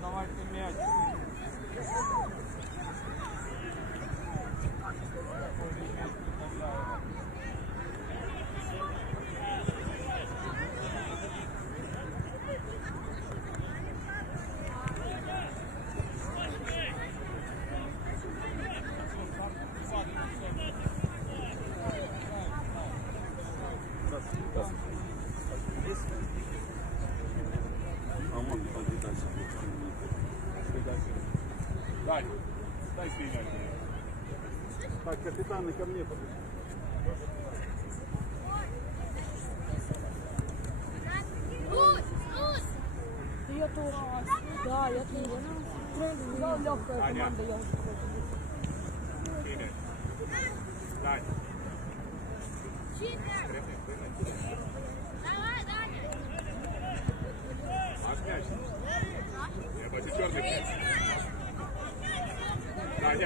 давайте м'яч. Дай, Так, капитаны ко мне подойдите. Я тоже. Да, я тоже. Сказал, легкая команда, я уже Свій м'яч. Дай. Наш м'яч. Я бачу чорний м'яч.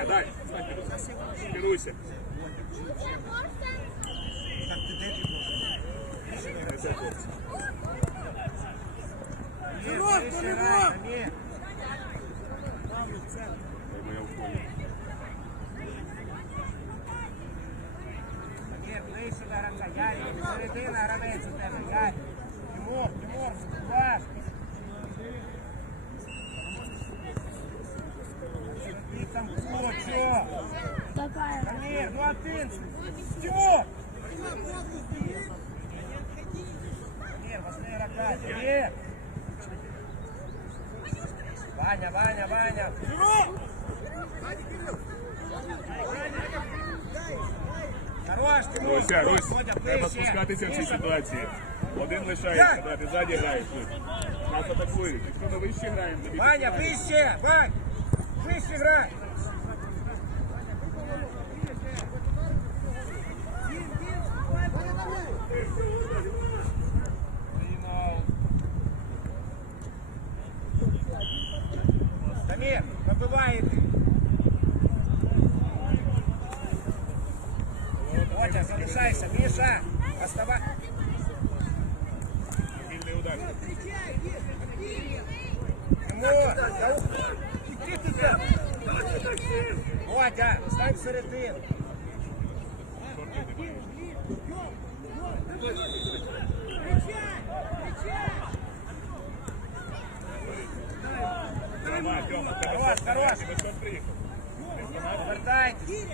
Дай, হয়েছে Руся, Русь, треба спускатися в цій ситуації. Один лишається, да, ти ззаді граєш. Нас атакують. Якщо ми вище граємо, тобі... Ваня, вище! Вань! Ближче грай! Хорош, все хорош. Ти що приїхав? Повертайтесь.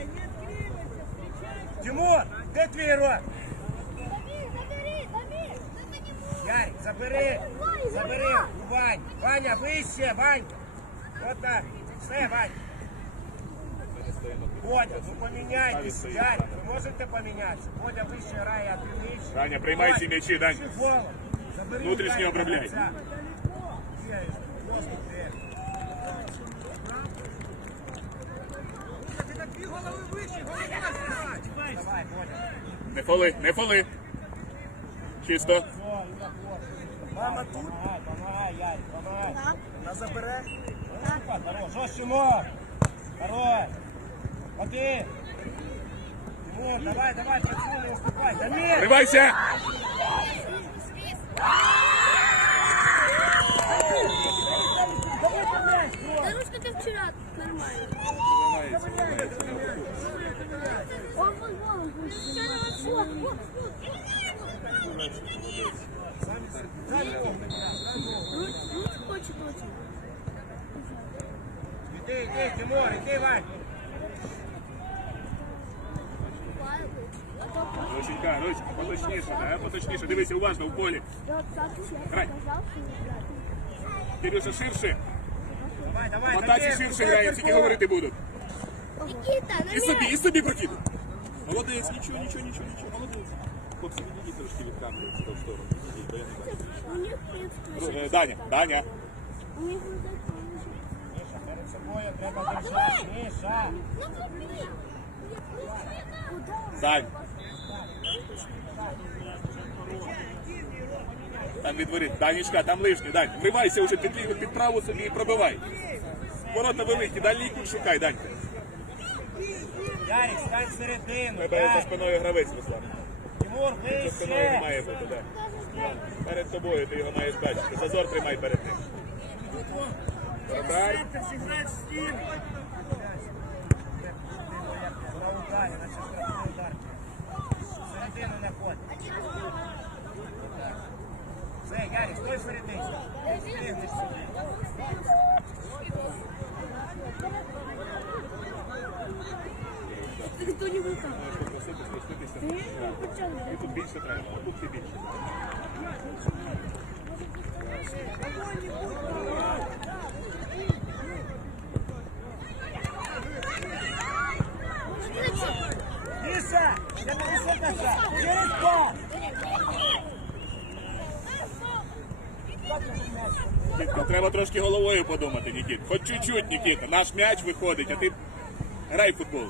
Тимур, де твій рот? Ярик, забери. Забери. у Вань. Ваня, вище, Вань. Вот так. Все, Вань. Водя, ну поміняйтесь. Ярик, ви можете помінятися? Водя вище грає, а ти нижче. Даня, приймай ці м'ячі, Дань. Пиши голову. Забери Внутрішньо удар обробляй. гравця. Є, просто ти. Не фоли, не фоли. Чисто. Мама тут. Помагай, Ярик, помагай. Вона забере. Хорош, Тимур. Хорош. Один. Тимур, давай, давай, працюй, не уступай. Дамир! Вривайся! не играть. Кирюша, ширше. Давай, давай, В атаці Дамир, ширше іди, грає, тільки Тимур. говорити будуть. Никита, І собі, і собі прокидай. Молодець, нічого, нічого, нічого, нічого, молодець. Хлопці, відійдіть трошки від камери в ту сторону. Відійдіть, бо я не бачу. У них нет Ру- е, Даня, Даня. У них вот это уже. Міша, перед собою треба держати. Міша. Куда? Дань. Там відворіт. Данічка, там лишній, Дань. Вривайся вже під ліву, під праву собі і пробивай. Ворота великі, дальній кут шукай, Данька. Ярик, стань всередину. Тебе за спиною гравець, Руслан. Тимур, За спиною не має бути, так. Перед тобою ти його маєш бачити. Зазор тримай перед ним. Центр зіграй в стіл. Ярик, стой всередині. Встигнеш сюди. Ти хто не витав? Попросити, спуститися. Ти почав. І тут більше треба, а тут ти більше. Миша, я на високося. Через пас. Нікітка, треба трошки головою подумати, Нікіт. Хоч чуть-чуть, Нікіта. Наш м'яч виходить, а ти грай в футбол.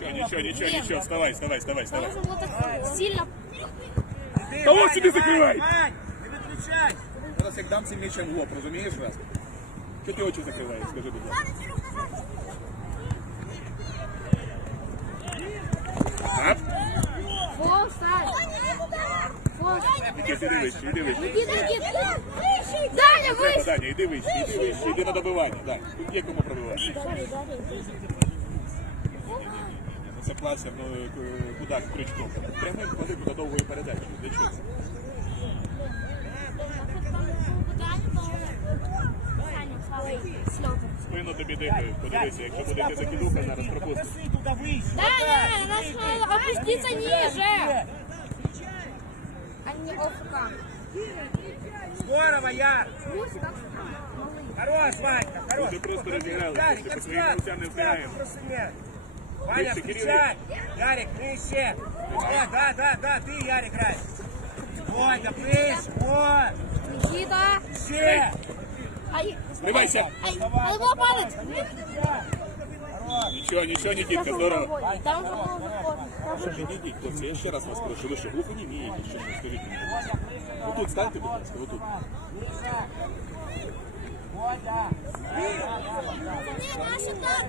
Нічого, нічого, нічого, нічого. Вставай, вставай, вставай, вставай. Нужно так сильно. Та ось собі закривай. Не виключай. Зараз як дам цим м'ячем в лоб, розумієш раз? Чого ти очі закриваєш, скажи, будь ласка. А? Фол. Нікіт, іди вище, іди вище. Даня, Треба. Даня, іди вище, іди вище, іди на добивання, Да. Тут є кому пробивати. Це пластер, ну, е, крючком. Прямим ходи до довгої передачі. Для чого це? Спину тобі дихає, подивися, якщо буде ти закидуха, зараз пропустиш. Проси туди вище. Даня, нас надо опуститься ниже. А не ОФК. Здорово, Яр. Хорош, Ванька, хорош. Ти просто розіграли, Ярик, ти по от своїм спят, гравцям не спят, встигаємо. просто нет. Ваня, Вище, Кирилл. встречай. Ярик, нижче. О, да, да, да, ты, Ярик, играй. Ой, да ближе, вот. Никита. Ще. Ай, Зривайся! ай, надо было падать. Нічого, нічого, Нікітка, здорово. Там же был заход. Там же Слушай, Нікіть, хлопці, я ще раз вас прошу, ви що, глухоні вмієте, що, що, скажіть мені. Отут станьте, будь ласка, отут. Водя. Не, наши так.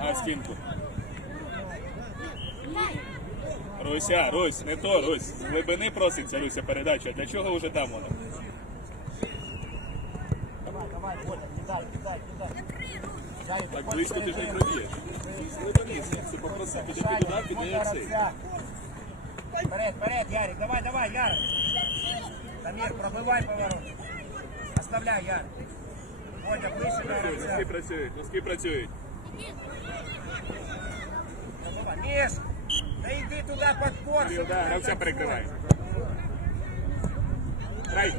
А, стінку. Руся, Русь, не то, Русь. З глибини проситься Руся передача. Для чого вже там вона? Давай, давай, Водя, кидай, кидай, кидай. Так близько ти ж не проб'єш. З глибини це попросити, тобі туди піде цей. Вперед, вперед, Ярик, давай, давай, Ярик. Дамир, пробивай поворот. Оставляй, Ярик. Водя, ближче до Працюють, Носки працюють, носки працюють. Да иди туда под корпус. Кирил, да, гравця перекриває. Грай.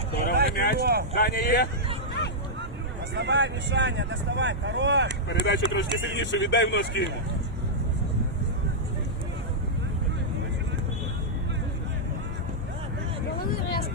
Здорово, м'яч. Даня є. Доставай, Мишаня, доставай, хорош. Передачу трошки сильніше, віддай в ножки йому. Головы резко.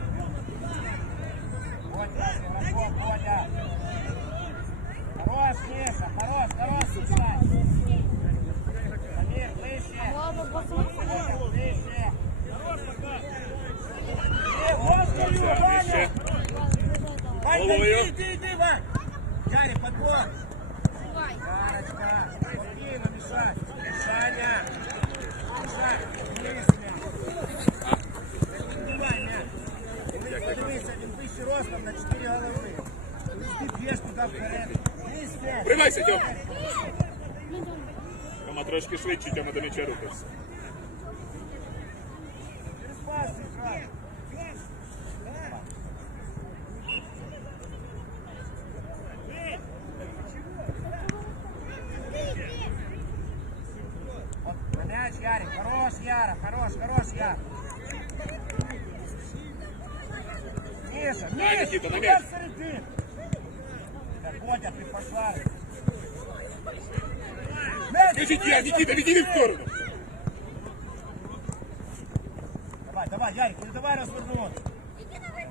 Ярик. Хорош, Яра. Хорош, хорош, Яр. Миша, Да, Миша, Никита, на туда мяч. всередину. Так, Водя, ты пошла. Мяч, Біжіть я, Нікіта, відійди в сторону. Давай, давай, Ярик, не давай развернуть.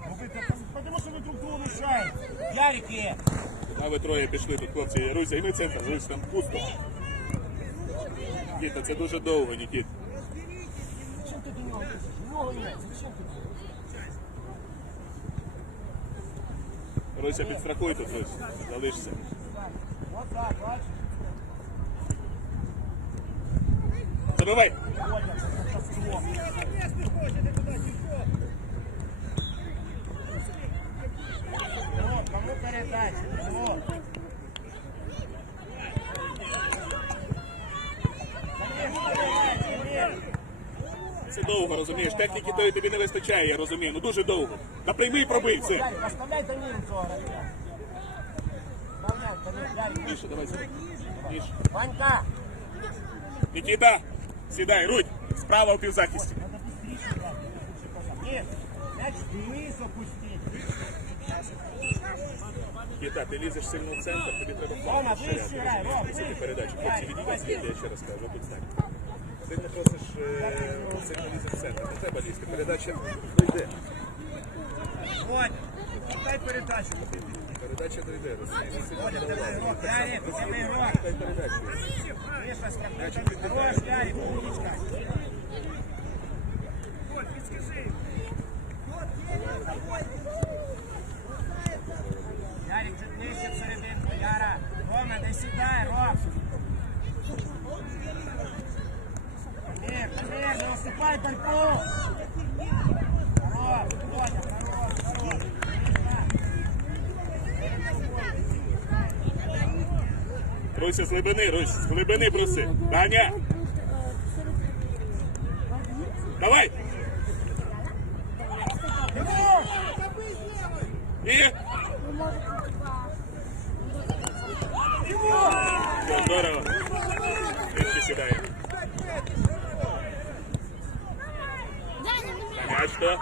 Ну вы, да, потому что вы друг другу мешаете. Ярик є. А ви троє пішли тут, хлопці. Русь, займи центр, Русь, там пусто. Нікіта, це дуже довго, Нікіт. Зачем ты до нього? Нього. Зачем ти? Руся, підстрахуй тут, Русь. Залишся. Вот так, бачиш? Забивай! Кому передача? Це довго, розумієш? Техніки тої тобі не вистачає, я розумію. Ну дуже довго. Та прийми і пробий, все. Цього Данил, Ярик. Міша, давай сюди. Ванька! Нікіта, сідай, рудь. Справа в півзахисті. Ні, мяч вниз опустіть. Нікіта, ти лізеш сильно в центр, тобі треба Рома, вище грай, Ром, Високі вище. передачі. Хлопці, відійдіть звідти, я ще раз кажу, тут стань. Сильно просиш, е, сильно лізеш в центр. Не треба лізти. Передача дойде. Водя, дай передачу. Передача дойде, розумієш? Водя, тебе ігрок. Ярик, тебе ігрок. Дай передачу. Миша, скажи, хорош, Ярик, умничка. Ярик, чуть нижче в серединку, Яра. Рома, не сідай, Руся, з глибини, Русь, з глибини проси. Даня, давай! І... Все, здорово. Ще сідає. Даня, а що?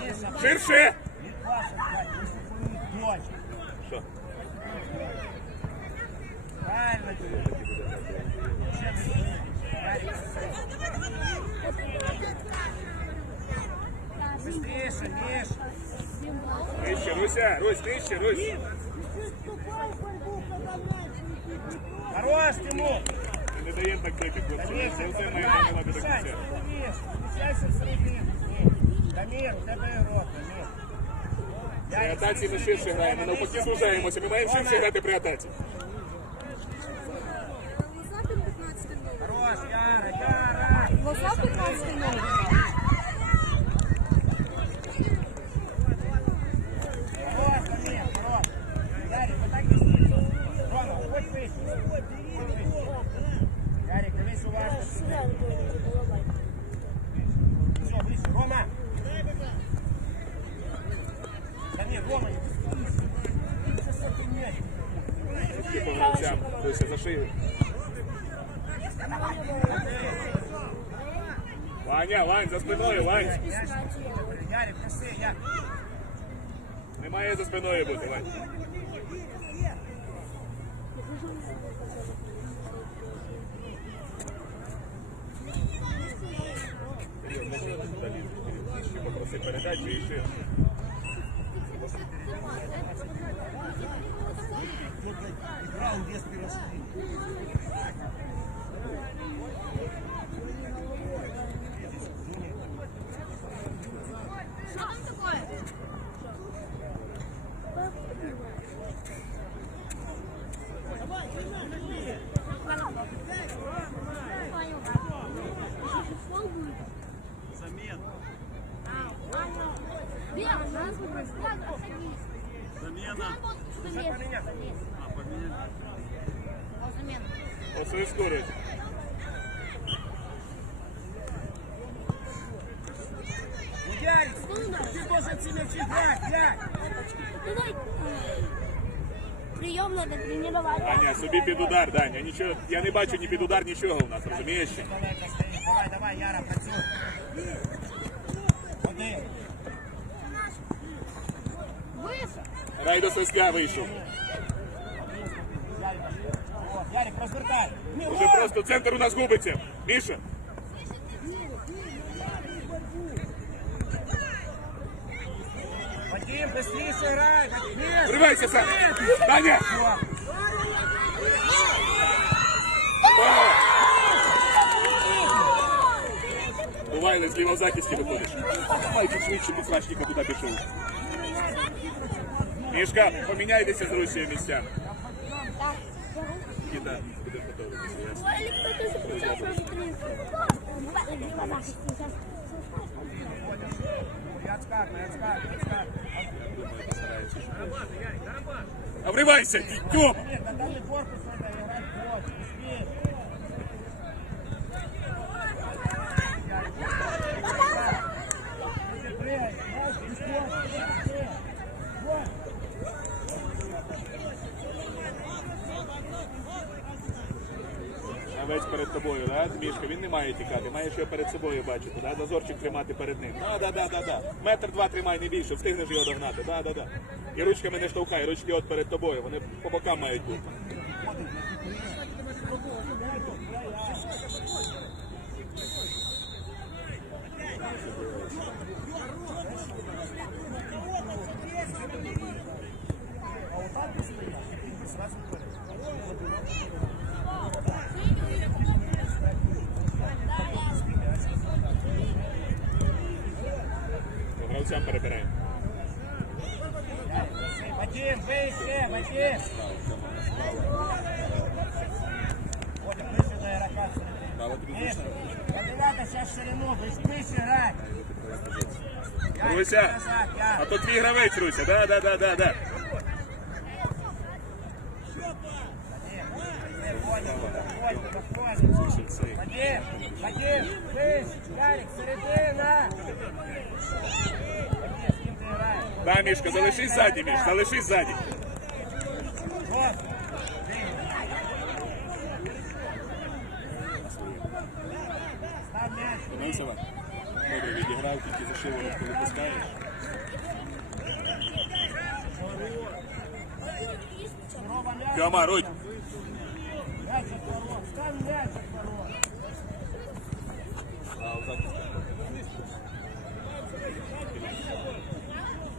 Миша, Ширше! не паша, блядь, не сухую дочь. Що? Правильно тебе. Ще не Ярик, Быстрее, Миш. Нижче, Руся, Русь, нижче, Русь. Хорош, Тимур. Не даємо так бити, хлопці. Це все має правила до Мішай, кінця. Миш, мішайся в середину. Дамір, у тебе ігрок, Дамір. При атаці ми ширше граємо, ми навпаки сужаємося. Ми маємо ширше грати при атаці. Хорош, Яра, Яра. Лоса 15 минут. Хорош, Дамір, хорош. Ярик, отак і стій. Рома, ходь вище. Ходь вище. Ярик, дивись уважно. Все, ближче. Рома. Дамір, Рома. Це сотенєць. Всі по гравцям. Руся, за шию. Ваня, Вань, за спиною, Вань. Немає за спиною бути, Вань. Передачу і. где, блядь, играл без пирожки. Что там такое? Давай, Замена. Замена. Замена. По свистку, Русь. Ярик, ты должен эти мячи играть, блядь. Прием надо тренировать. Аня, собі під удар, Даня. Нічого, я не бачу ні під удар, нічого у нас, розумієш? ще? Далеко стоїть. Давай, давай, Яра, працюй. Один. Выше. Рай до свистка вийшов. вот, Ярик, развертай. Не, Уже просто центр у нас губиться. Міша, Вадим, быстрее играй. Нет. вривайся сам. Даня! Буває, не зліва в захисті виходиш. Давай чуть швидше підсрачника туди пішов. Мішка, поміняйтеся з Русією місцями. Так. Ой, кто-то закричал сразу три. Сейчас. Я отскакиваю, я перед тобою, да? Мішка, він не має тікати, маєш його перед собою бачити, да? Дозорчик тримати перед ним. Да, да, да, да, да. Метр два тримай не більше, встигнеш його догнати. Да, да, да. І ручками не штовхай, ручки от перед тобою, вони по бокам мають бути. А Руся, а то твій гравець, Руся, да, да, да, да, да. Вадим, Вадим, выше, Ярик, середина. Вадим? Да, Мішка, залишись ззаді, Міш, залишись ззаді. Ставь вам? Добре, відіграв, тільки за шиворот, коли пускаєш. Тьома, руть.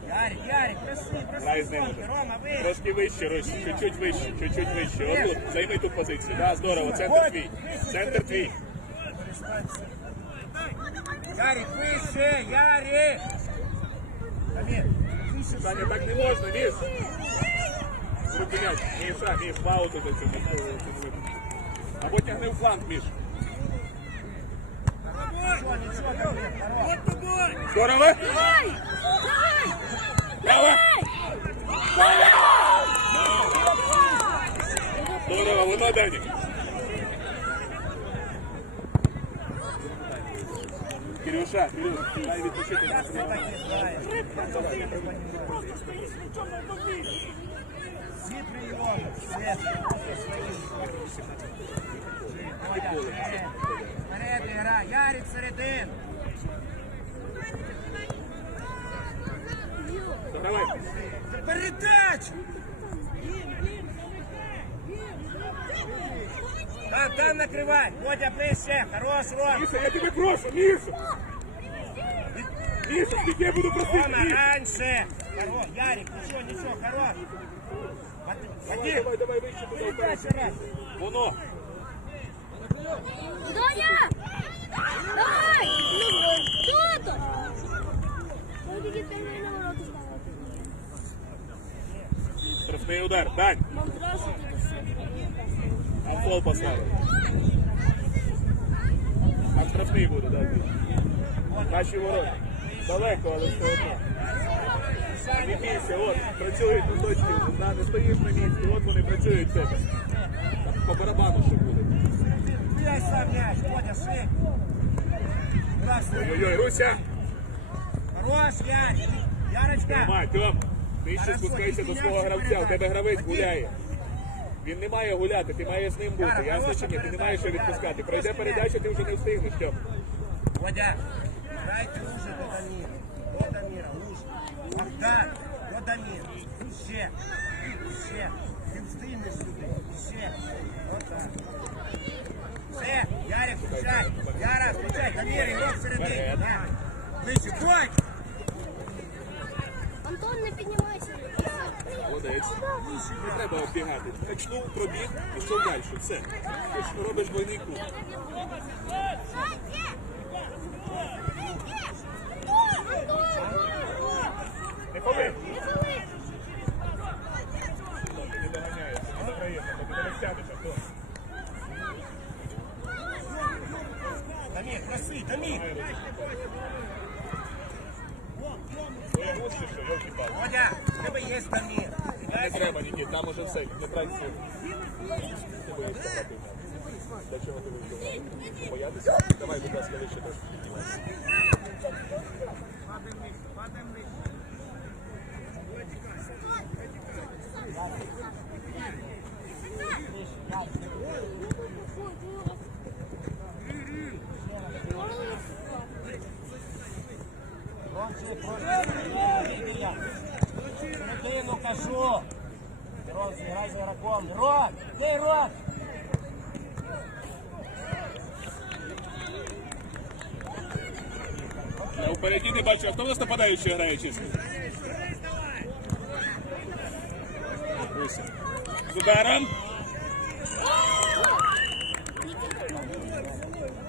Ярик, Ярик, проси, проси. Рома. Трошки вище, Русь, чуть-чуть вище, чуть-чуть вище. Отут, займи ту позицію. Да, здорово, центр твій. Центр твій. Ярик, выше, Ярик. Дамир, выше. Саня, так не можна, Міш. Зупиняй. Міша, Міш, паузу до цього. Або тягни в фланг, Міш. Ничего, ничего, Дамир, хорош. Здорово. Право. Здорово, воно Дані. Кирюш, дай відпочити на себе. Всі прийоми, все. Вперед, игра. Ярик середин. Передача! Там, там накривай. Водя ближче. Хорош, Ром. Міша, я тебе прошу, Міша. Міша, скільки я буду просити, Рома, Міша. раньше. Хорош. Ярик, ничего, ничего, хорош. Вад- Вадим, Давай, давай, вище туди вперед. передача раз. Воно. Доня! Давай! Кто то? Ой, беги, первый на ворота ставил. Штрафний удар. Дань. Мам, здравствуйте, это все. А фол поставив. А штрафний буде, так. Наші ворота. Далеко, але все одно. Не бійся, от, працюють на точці, да, не стоїш на місці, от вони працюють тебе. По барабану ще буде. Бей сам мяч. Водя, шип. Ой-ой-ой, Руся! Хорош, Ярик. Ярочка. Тьома, Тьом, ти ще спускайся до свого гравця, у тебе гравець гуляє. Він не має гуляти, ти маєш з ним бути, ясно чи ні? Ти не маєш що відпускати. Пройде передача, ти вже не встигнеш, Тьом. Водя, дайте уже до Дамира. До Дамира, уже. Богдан, до Дамира. Ще. Ще. Ти встигнеш сюди. Ще. Отак. Все, Ярик, включай. Яра, включай. Дамир, ігрок всередині. Да. Ближче, ходь. Антон, не піднімайся. Молодець. Не треба оббігати. Качнув, пробіг, пішов далі. Все. Ти ж робиш двойний круг. Не повинен. Не треба, Нікіт, там уже все, не трать сил. Ти боїшся грати в м'яч. Для чого ти вийшов? Боятися? Давай, будь ласка, вище трошки піднімайся. Громче, прошу. Середину кажу. Мирон, зіграй за ігроком. Мирон, де ігрок? Я впереді не бачу, а хто в нас нападаючий грає чесно? З.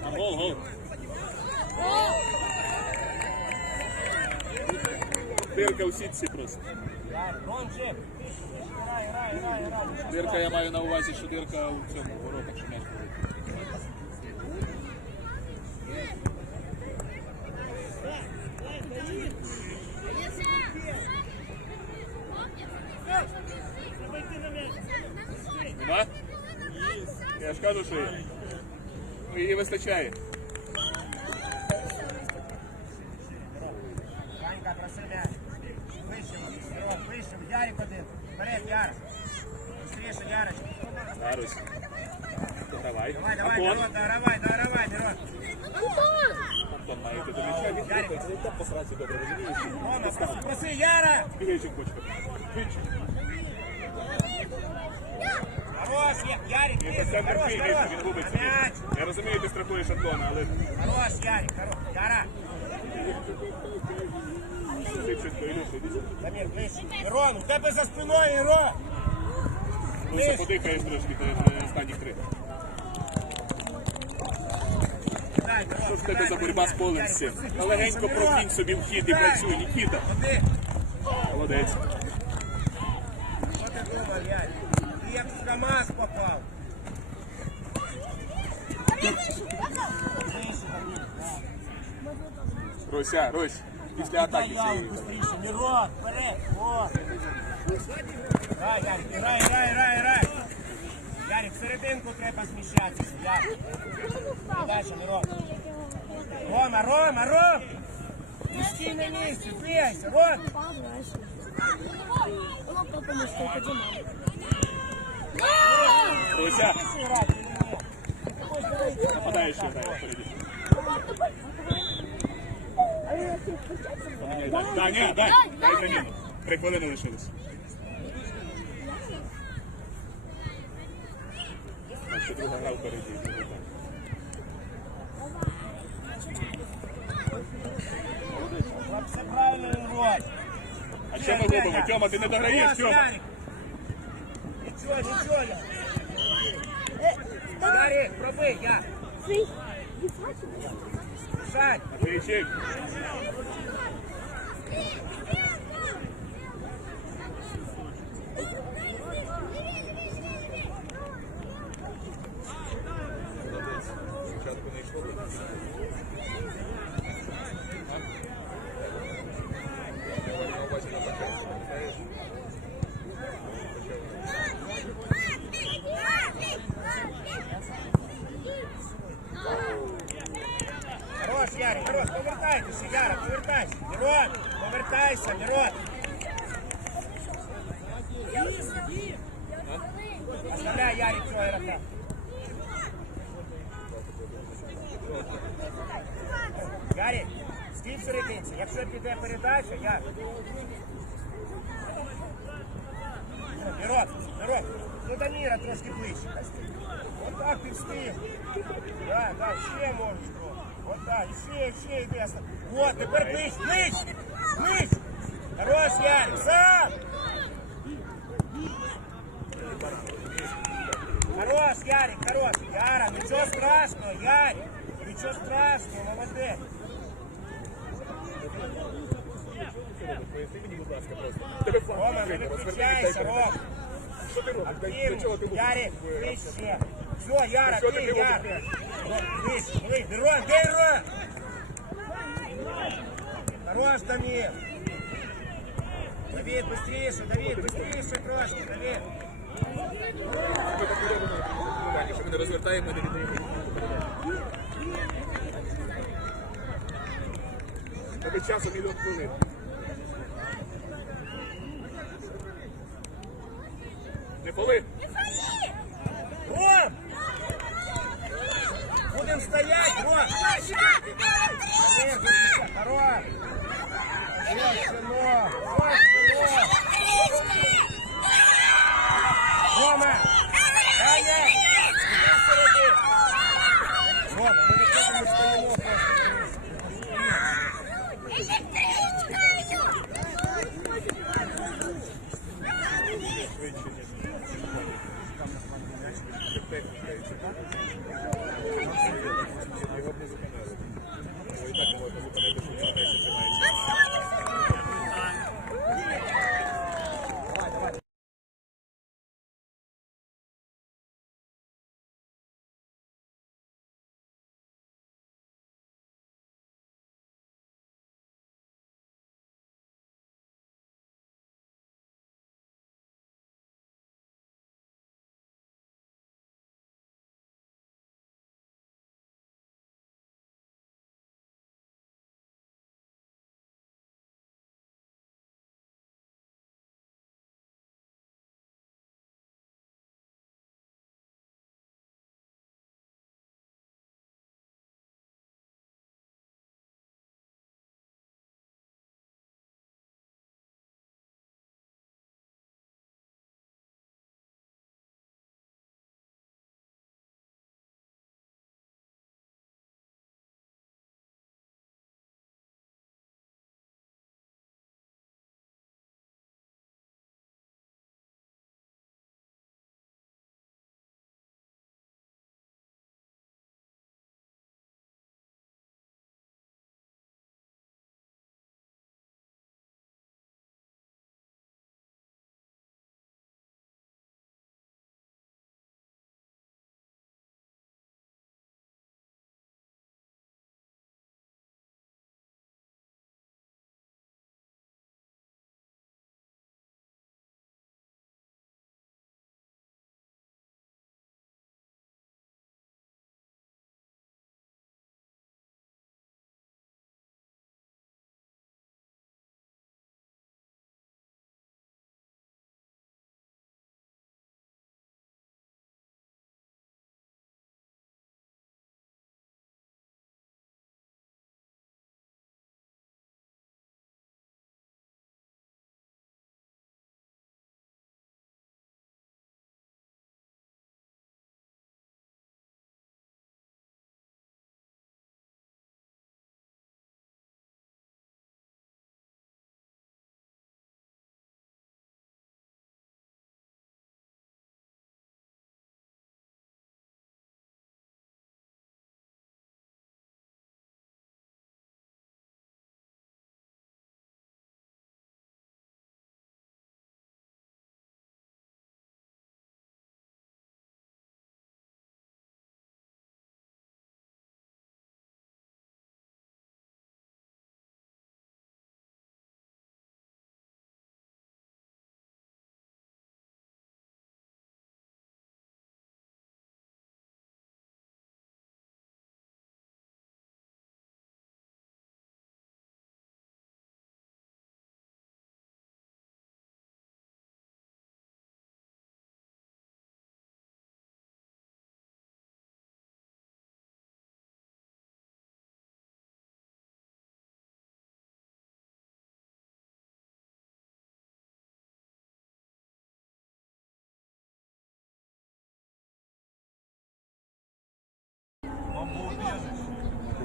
Гол, гол. Дирка у сітці просто. Дирка я маю на увазі, що дирка у цьому воротах, що м'яч Я ж кажу, що є. Ну, її вистачає. Ганька, проси м'яч. Вище, Мирон, вище. Ярик один. Вперед, Яр. Быстріше, Ярик. Зараз. Давай. Давай, давай, Антон. Мирон, давай, давай, З проси, Легенько прокинь собі в хід і працюй, Нікіта. Молодець. Що ти як в КамАЗ попав. Руся, Русь, після атаки цієї. быстріше, Мирон, вперед, вот. Грай, Ярик, грай, грай, грай, грай. Ярик, в серединку треба зміщатися, Ярик. Дальше, Мирон. Рома, Рома, Ром! Не стій на місці, бійся, Ром! Руся, нападаючий грає впереді. Дай, ні, дай, дай заміну. Три хвилини лишилось. Ще друга гра впереді. Все правильно, Ром. А що ми губимо? Тьома, ти не дограєш, Тьома. Нічого, нічого. Дарі, пробий, я. Сань. Матвійчик. серединці. Якщо піде передача, Ярик. Мирон, Мирон, ну до Міра трошки ближче. хай стоїть. Отак ти встиг. Да, да, ще можеш трохи. Вот так, ще, ще йди. оста- Вот, тепер ближче, ближче, ближче. Хорош, Ярик, сам. Хорош, Ярик, хорош. Яра, нічого страшного, Ярик. Нічого страшного, молодець. Поясни мені, будь ласка, просто. Телефон Рома, не відкрити, розверни, виключайся, дай Ром. Що ти робиш? Для- Для чого ти Активно. Ярик, губиш? вище. Все, Яра, Що ти ти, не Яр. губиш? Ром, Ближче, ближче. Ром, де Ром? Хорош, Дамир. Давид, быстріше, Давид, быстріше трошки, Давид. Ми так і робимо на тренуванні, що ми не розвертаємо, не віддаємо. Тобі часу мільйон хвилин. Не поли. Ром! Будем стоять, Ром! Давид,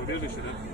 Audiolüsterer.